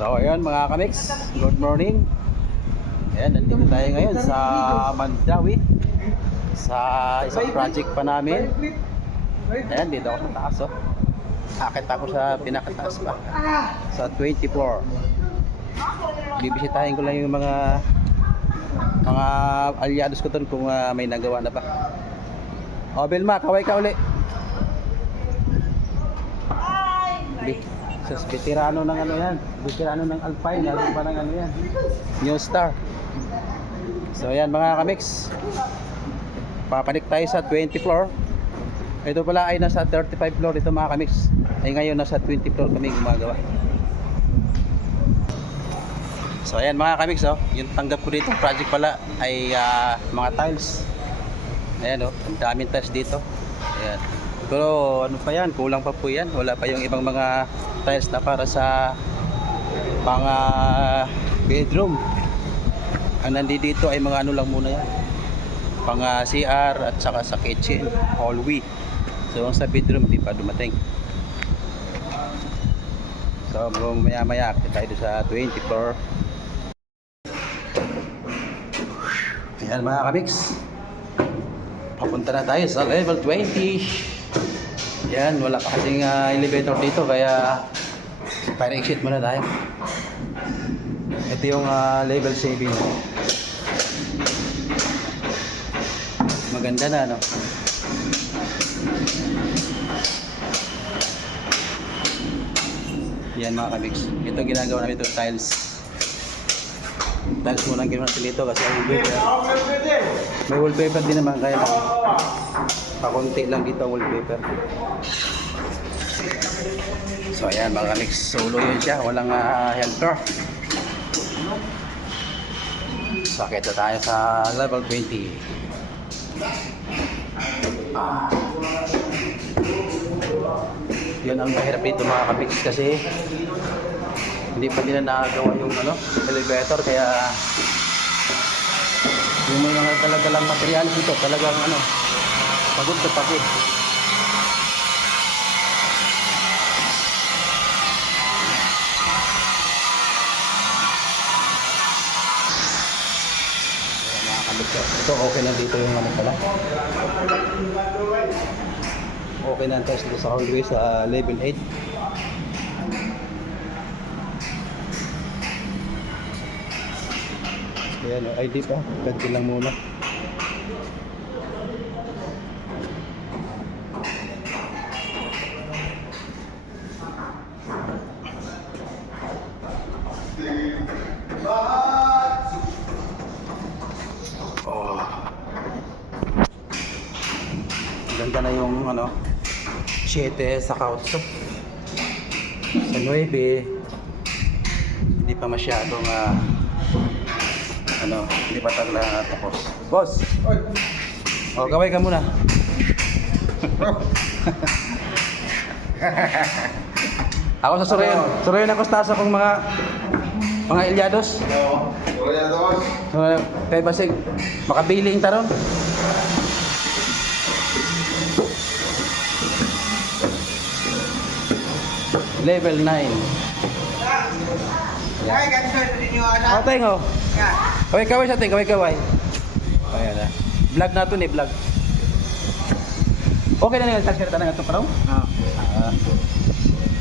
So ayun mga kamix, good morning. Ayan, nandito tayo ngayon sa Mandawi sa isang project pa namin. Ayan, dito ako sa taas oh. Akit ako sa pinakataas pa sa 20 floor. Bibisitahin ko lang yung mga alyados ko doon kung may nagawa na ba. O Belma, kaway ka uli. Veterano ng ano yan, veterano ng Alpine, lalo pa ng ano yan, New Star. So yan mga kamix, papanik tayo sa 20 floor. Ito pala ay nasa 35 floor ito mga kamix, ay ngayon nasa 20 floor kami gumagawa. So ayan mga kamix oh, yung tanggap ko dito project pala ay mga tiles. Ayan oh, ang daming tiles dito. Ayan. Pero ano pa yan, kulang pa po yan, wala pa yung ibang mga tiles na para sa pang bedroom. Ang nandito ay mga ano lang muna yan, pang CR at saka sa kitchen, hallway. So ang sa bedroom di pa dumating. So maya maya tayo sa 20 floor. Ayan mga kamix, papunta na tayo sa level 20. Yan, wala pa kasing elevator dito kaya fire exit muna tayo. Ito yung level 7. Maganda na no. Yan mga kamix, ito ginagawa namin ito tiles. Tiles muna ang ginawa natin dito kasi may wallpaper din naman kaya pakunti lang dito ang wallpaper. So ayan mga kamix, solo yun siya, walang helper. So kita tayo sa level 20. Yan ang mahirap dito mga kamix kasi hindi pa nila nakagawa yung elevator kaya yung mga talagang materialis dito talagang pagod sa pagod. Ito okay na dito yung pala. Okay na ang test dito sa hallway sa level 8. Ayan o, ID pa. Pwede lang muna. Ganda na yung 7 sa couch. Sa 9 hindi pa masyadong hindi pa talaga tapos. Boss! O, kaway ka muna. Ako sa Surayon. Surayon ako sa akong mga ilyados. Kaya basig makabiling taron. Level 9. Oh, tengo. Kaway sa atin, kaway. Ayan na. Vlog na ito ni vlog. Okay na nga, tag-share na nga ito parang?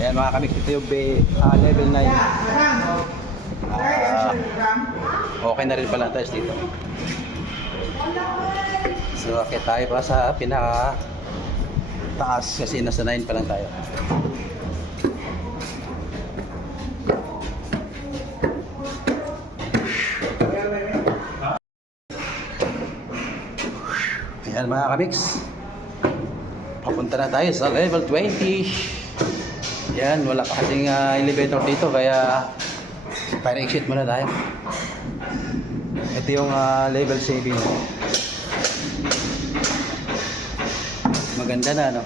Ayan mga kamix, ito yung level 9. Okay na rin pala tayo dito. So, okay tayo pa sa pinaka taas kasi nasa 9 pa lang tayo. Ayan mga kamix, papunta na tayo sa level 20. Yan, wala pa kasing elevator dito kaya fire exit muna tayo. Ito yung level 7. Maganda na no.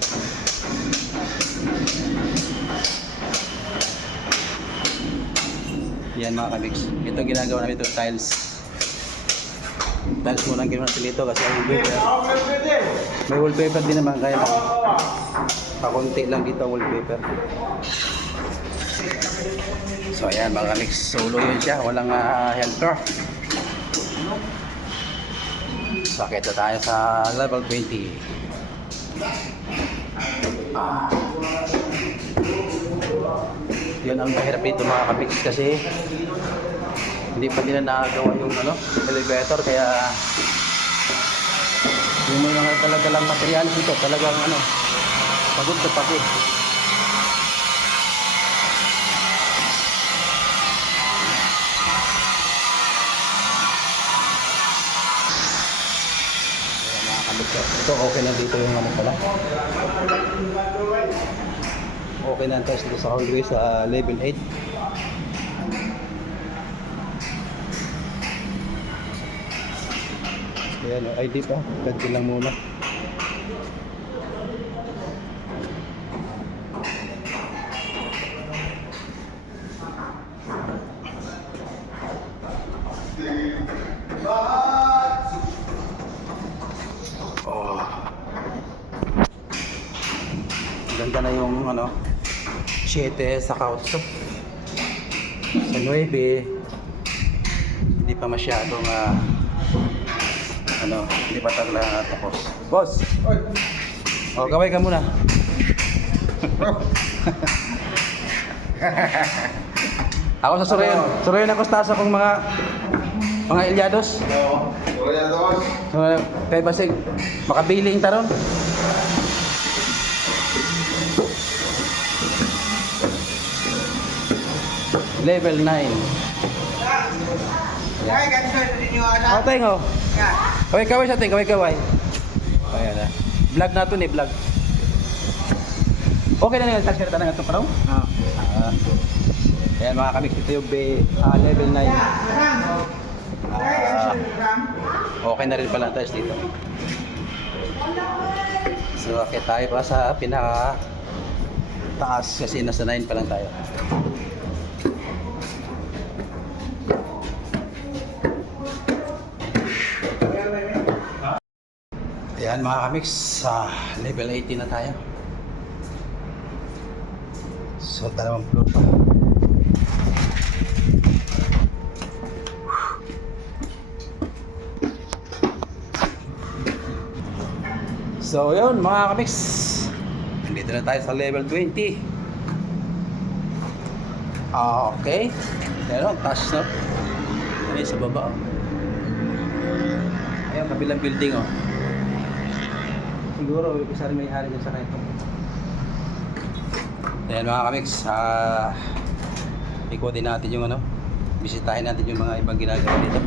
Yan mga kamix, ito ginagawa namin ito tiles. Tiles muna ang ginawa natin dito kasi may wallpaper din naman kaya pakunti lang dito ang wallpaper. So So ayan mga kamix, solo yun siya, walang helper. Sakit na tayo sa level 20. Yun ang mahirap dito mga kamix kasi hindi pa nila nakagawa yung elevator, kaya yung mga talagang materialis dito talagang pagod na pati. Ito okay na dito yung pala. Okay na ang test dito sa hallway sa level 8. Ayan, ID pa. Cancel lang muna. Oh. Ganda na yung 7 sa couch. Sa 9 hindi pa masyadong hindi pa tagla tapos. Boss! Oh, kaway ka muna. Ako sa Surayon ako sa kong mga Ilyados. Oo, Ilyados. Kaya basig makabili yung taron. Level 9. Kaya ganito rin yung Oh, tengo. Kaway sa ting, kaway. Ayan na. Vlog na ito vlog. Okay na nga, tasya na nga ito parang? Ayan mga kamix, ito yung level 9. Okay na rin pala ang test dito. So, okay tayo pa sa pinaka taas kasi nasa 9 pa lang tayo. Ayan mga kamix, sa level 18 na tayo. So, 2 floor pa. So yun mga kamix, nandito na tayo sa level 20. Okay. Ayan, taas na. Ayan sa baba. Ayan, kabilang building siguro isa rin may hari dyan sa kanito. Ayan mga kamix, ikutin natin yung bisitahin natin yung mga ibang ginagawa dito.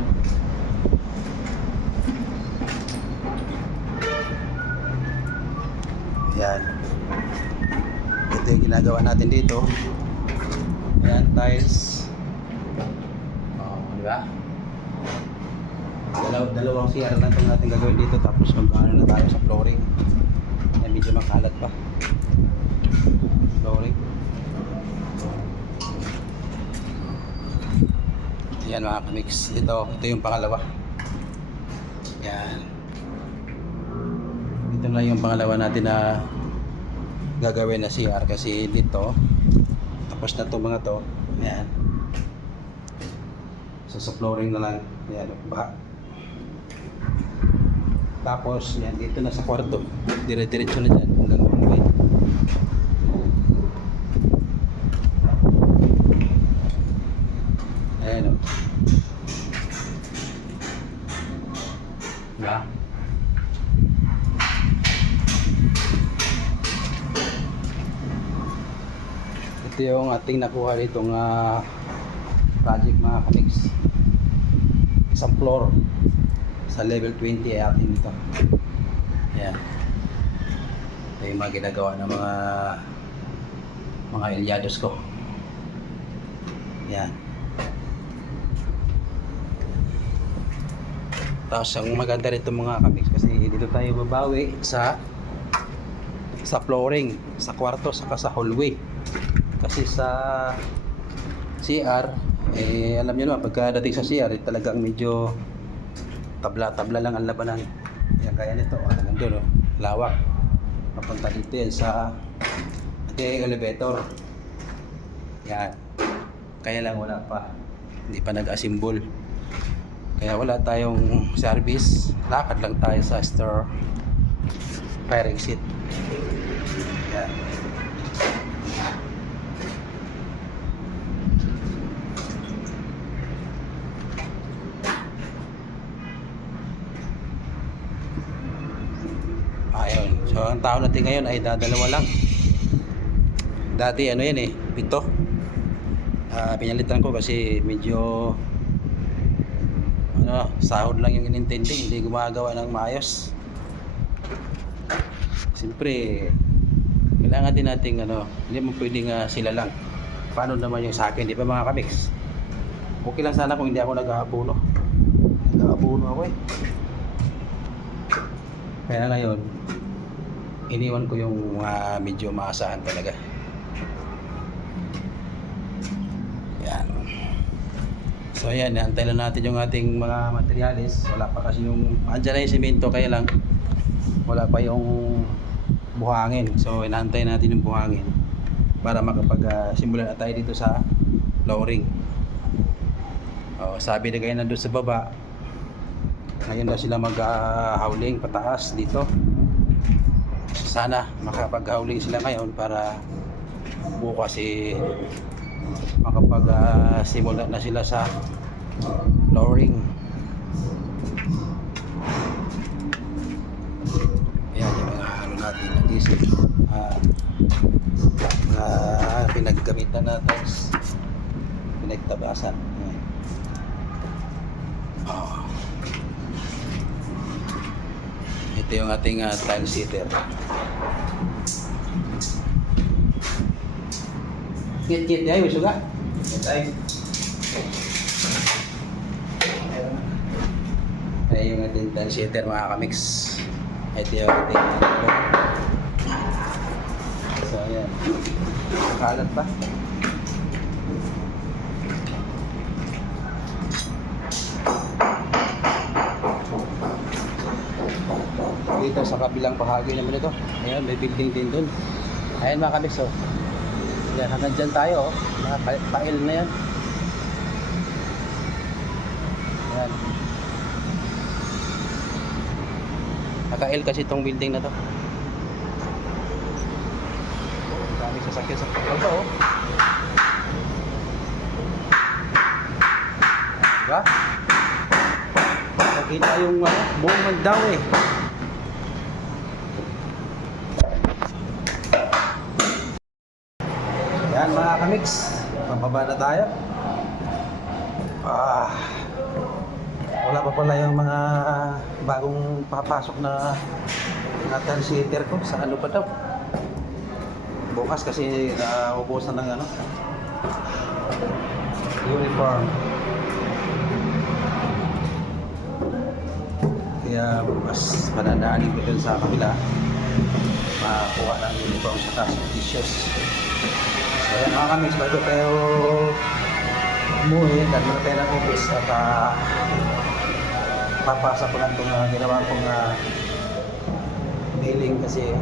Ayan, ito yung ginagawa natin dito. Ayan, tiles. Diba? Dalawang CR lang itong natin gagawin dito, tapos mag-ano na tayo sa flooring. Ayan, medyo makalat pa flooring. Ayan mga kamix, ito yung pangalawa. Ayan, ito na yung pangalawa natin na gagawin na CR kasi dito tapos na itong mga to. Ayan, so sa flooring na lang. Ayan, tapos yan, dito na sa kwarto, dire-diretso na dyan hanggang hallway. Ayan diba? Ito yung ating nakuha ditong project mga kamix. Isang floor sa level 20 ay atin dito. Ayan, ito yung mga ginagawa ng mga Ilyados ko. Ayan, tapos ang maganda rito mga kamix kasi dito tayo babawi sa flooring, sa kwarto, saka sa hallway. Kasi sa CR, alam nyo naman, pagkadating sa CR, talagang medyo tabla-tabla lang ang labanan. Yan, kaya nito, hanggang doon, lawak. Papunta dito yan sa ating elevator. Yan. Kaya lang wala pa. Hindi pa nag-assemble. Kaya wala tayong service. Lakad lang tayo sa store. Fire exit. Yan. Ayun. So ang tao natin ngayon ay dadalawa lang. Dati ano yan eh, 7. Pinalitan ko kasi medyo sahod lang yung inintindi, hindi gumagawa ng maayos. Siyempre kailangan din nating hindi mo pwedeng sila lang. Paano naman yung sa akin, di ba mga kamix? Okay lang sana kung hindi ako nag-aabono. Nag-aabono ako eh. Kaya ngayon iniwan ko yung medyo maasahan talaga. Yan. So ayan, antay lang natin yung ating mga materialis. Wala pa kasi yung andyan na yung semento, kaya lang wala pa yung buhangin. So inaantay natin yung buhangin para makapag-simula na tayo dito sa flooring. Sabi na kayo nandun sa baba, ngayon na sila mag-howling pataas dito. Sana makapag-howling sila ngayon para bukas makapag-simula na sila sa flooring. Ayan yung mga natin na diesel, mga pinaggamitan natin, pinagtabasan. Ito yung ating tile seater. Kit-kit ya, may suga. Ay yung ating tile seater mga kamix. Ito yung ating so ayan. Kalat pa. Dito sa kabilang bahagi naman ito. Ayan, may building din dun. Ayan mga kamix, oh. Yan, hanggang dyan tayo, oh. Mga pail na yan. Ayan. Naka-L kasi itong building na to. Dami sasakyan sa pagkakal, oh. Diba? Nakita yung buong magdaw eh. Yan mga kamix, pababa na tayo. Wala pa pala yung mga bagong papasok na tile seater ko. Sa ano pa daw? Bukas kasi naubusan ng uniform. Kaya bukas mananaanin ko dun sa kabila, makakuha ng uniform sa t-shirts. So yan mga kamix, bago tayo umuwi, dahil na tayo ng office at papasa ko lang itong ginawa kong mailing kasi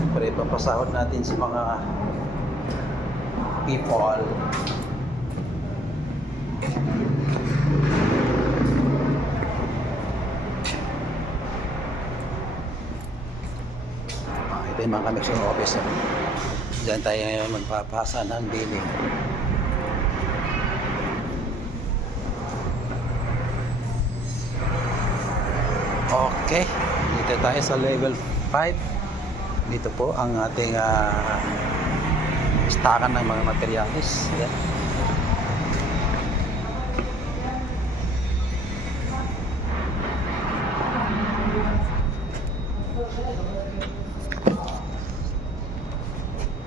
siyempre papasahod natin sa mga people. Ito yung mga kamix yung office. Diyan tayo ngayon magpapasa ng billing. Okay, dito tayo sa level 5. Dito po ang ating stockan ng mga materialis. Yan.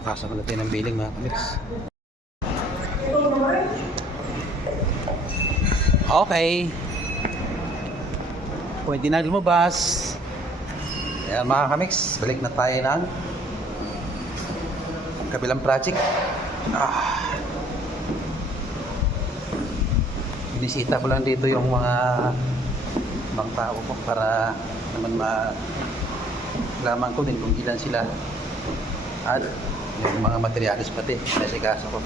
Pasok natin ng billing mga kamix. Okay. Pwede na lumabas. Ayan mga kamix, balik na tayo ng kabilang project. Binisita ko lang dito yung mga ibang tao ko para naman malaman ko din kung ilan sila at yung mga materialis pati nasikaso ko.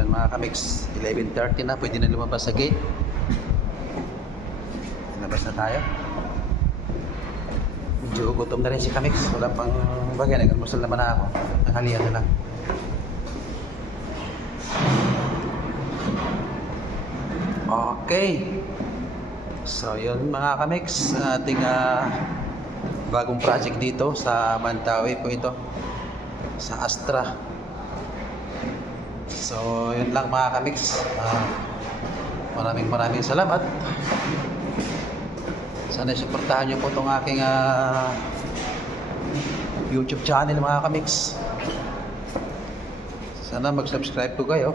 yan mga kamix, 11:30 na, pwede na lumabas sa gate. Labas na tayo. Medyo gutom na rin si kamix, wala pang bagay, nag-almusal naman na ako. Nanghalian na lang. Okay. So yun mga kamix, ating bagong project dito sa Mantawi po ito, sa Astra. So yun lang mga kamix, maraming salamat. Sana suportahan nyo po itong aking YouTube channel mga kamix. Sana mag-subscribe po kayo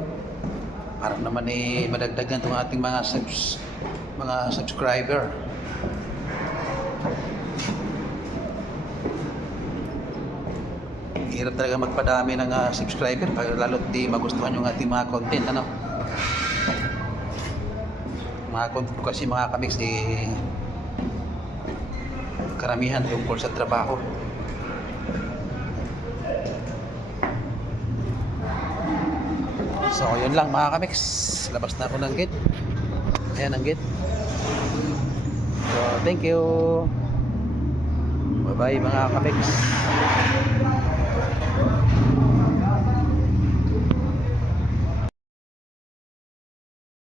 para naman madagdagan itong ating mga subscriber. Hirap talaga magpadami ng subscriber, lalo't di magustuhan yung ating mga content, ano. Mga content ko kasi mga kamix, karamihan tungkol sa trabaho. So yun lang mga kamix, labas na ako ng gate. Ayan ang gate. So thank you. Bye bye mga kamix.